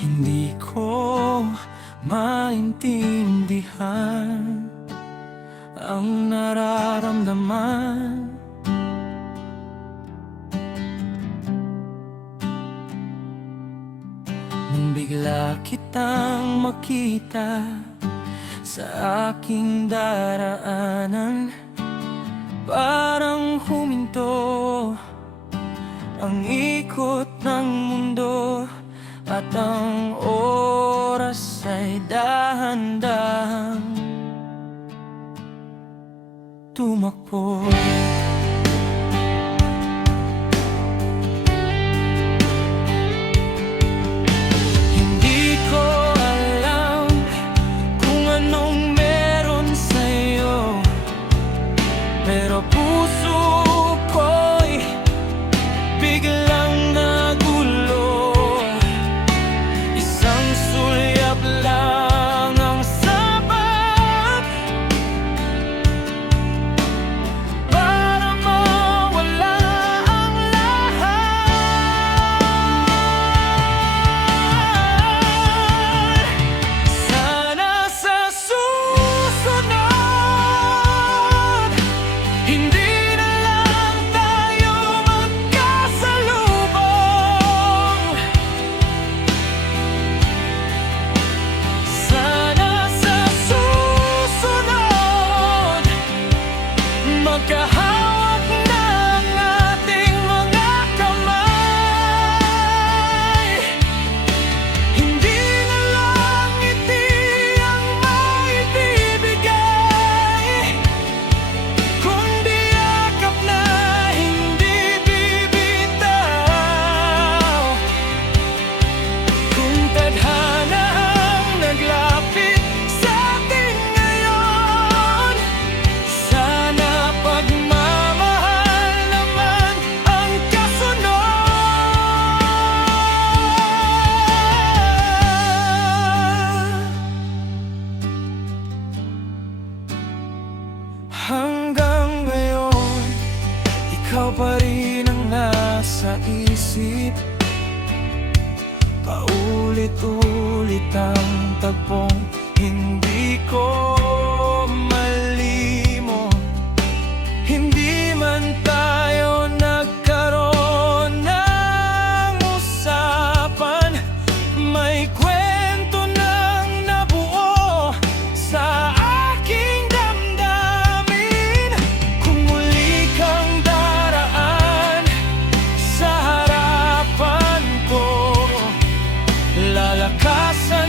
Hindi ko maintindihan ang nararamdaman. Nung bigla kitang makita sa aking daraanan, parang huminto ang ikot ng mundo at ang oras ay dahan-dahang tumakbo. Hindi ko alam kung anong meron sa'yo, pero puso ko'y biglang nagulo. Isang sulyap lang ang sapat para mawala ang lahat. Sana sa susunod hindi na lang tayo magkasalubong. Sana sa susunod magkahawak na ang ating mga kamay. Hindi na lang ngiti ang maibibigay, kundi yakap na hindi bibitaw. Kung tadhana ang naglapit sa atin ngayon, sana pagmamahal naman ang kasunod. Hanggang ngayon, ikaw pa rin ang nasa isip. Paulit-ulit ang tagpong hindi ko malimot. Hindi man tayo nagkaroon ng usapan, may kwento nang nabuo sa aking damdamin. Kung muli kang daraan sa harapan ko, lalakasan